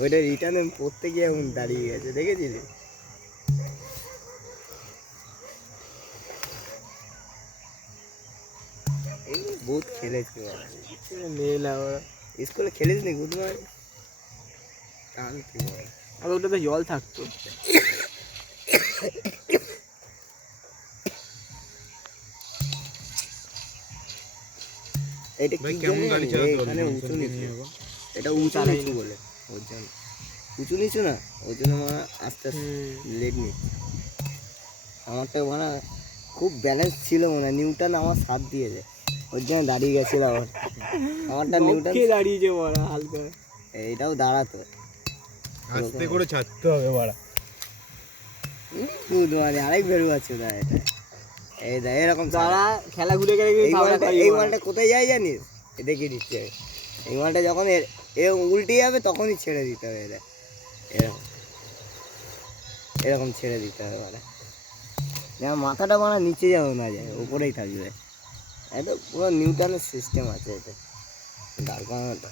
ওইটা রিটার্ন করতে গিয়ে এমন দাঁড়িয়ে গেছে, দেখেছিলি? বহুত খেলেছি স্কুলে, খেলিস নি গুদমার? আর ওটাতে জল থাকতো। এটা কি কেমন গাড়ি চালাতে হবে? উঁচু নিচু, এটা উঁচু নিচু বলে ওর জন্য, উঁচু নিচু না ওর জন্য মানে আস্তে আস্তে লেট নিচ্ছে। আমারটা মানে খুব ব্যালেন্স ছিল মনে হয়, নিউটন আমার সাথ দিয়েছে, ওর জন্য দাঁড়িয়ে গেছিল আমারটা নিউটন দাঁড়িয়েছে বড়া হালকা। এইটাও দাঁড়াতো, আস্তে করে ছাড়তে হবে বড়া। মানে আরেক ভেরু আছে ওটা, এটা এই দা এরকম যারা খেলা ঘুরে গেলে এই মালটা কোথায় যায় জানিস? এ দেখে দিচ্ছে, এই মালটা যখন এ উল্টে যাবে তখনই ছেড়ে দিতে হবে, এরা এরকম এরকম ছেড়ে দিতে হবে মানে, যেমন মাথাটা মানে নিচে যাও না যায়, উপরেই থাকবে। এটা পুরো নিউটনের সিস্টেম আছে এতে, দাঁড় করানোটা।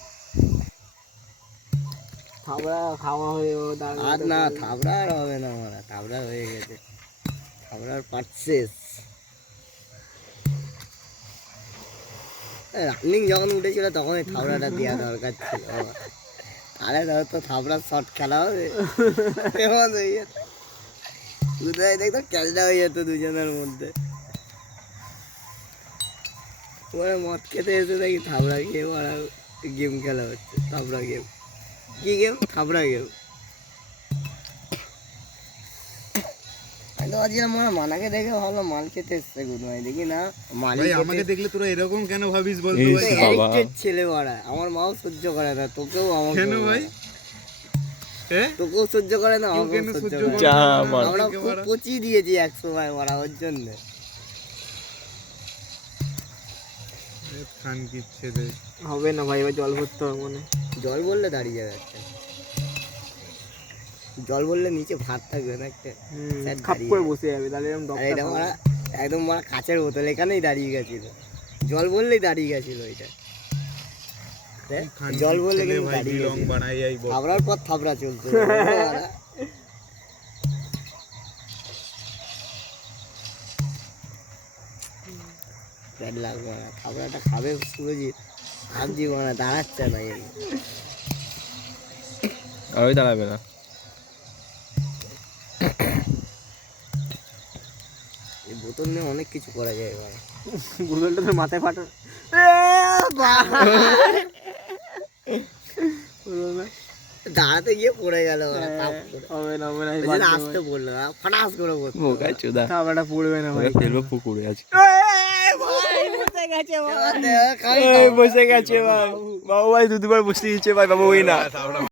থাবড়া খাওয়া হয়ে আর না, থাবড়া আর হবে না, মানে থাবড়া হয়ে গেছে, থাবড়ার পার্ট শেষ। রানিং যখন উঠেছিল তখনই থাবড়াটা দেওয়া দরকার ছিল, আরে তো থাবড়ার শর্ট খেলা হবে, কোথায় দেখতো ক্যাচটা হয়ে যেত দুজনের মধ্যে। ওরা মদ খেতে এসে দেখি থাবড়া গেম আর গেম খেলা হচ্ছে, থাবড়া গেম। কি গেম? থাবড়া গেম। মানাকে দেখে ভালো মাল খেতে এসছে গুনমাই, দেখি না আমাকে দেখলে তোরা এরকম কেন ভাবিস বলতো ভাই? ছেলে মারা আমার মাও সহ্য করে না, তোকেও আমাকে কেন ভাই? তোকেও সহ্য করে না, আমাকেও সহ্য করে না। আমরা খুব পচিয়ে দিয়েছি এক সময় মারা ওর জন্য। খান কিচ্ছে দে হবে না ভাই, এবার জল ভরতে হবে মনে। জল বললে দাঁড়িয়ে যাবে একটা, জল বললে নিচে ভাত থাকবে না একটা, খাপ করে বসে যাবে তাহলে এরকম আর এটা মারা একদম মারা কাঁচের বোতল এখানেই দাঁড়িয়ে গেছিল, জল বললেই দাঁড়িয়ে গেছিল এটা, জল বললে কিন্তু দাঁড়িয়ে গেছিল। থাবড়ার পর থাবড়া চলছে, লাগবে না থাবড়াটা খাবে সুরজিৎ, ভাবছি মানে দাঁড়াচ্ছে না, আর দাঁড়াবে না। এই বোতল নিয়ে অনেক কিছু করা যায় এবার, বোতলটা তো মাথায় ফাটা, দাঁড়াতে গিয়ে পড়ে গেল, আসতে পড়লো ফাটাস করে থাবড়াটা পড়বে না ভাই, ফেলবো পুকুরে আজকে। বসে গেছে ভাই, বাবু ভাই দুবার বসে দিচ্ছে ভাই, বাবু ওই না।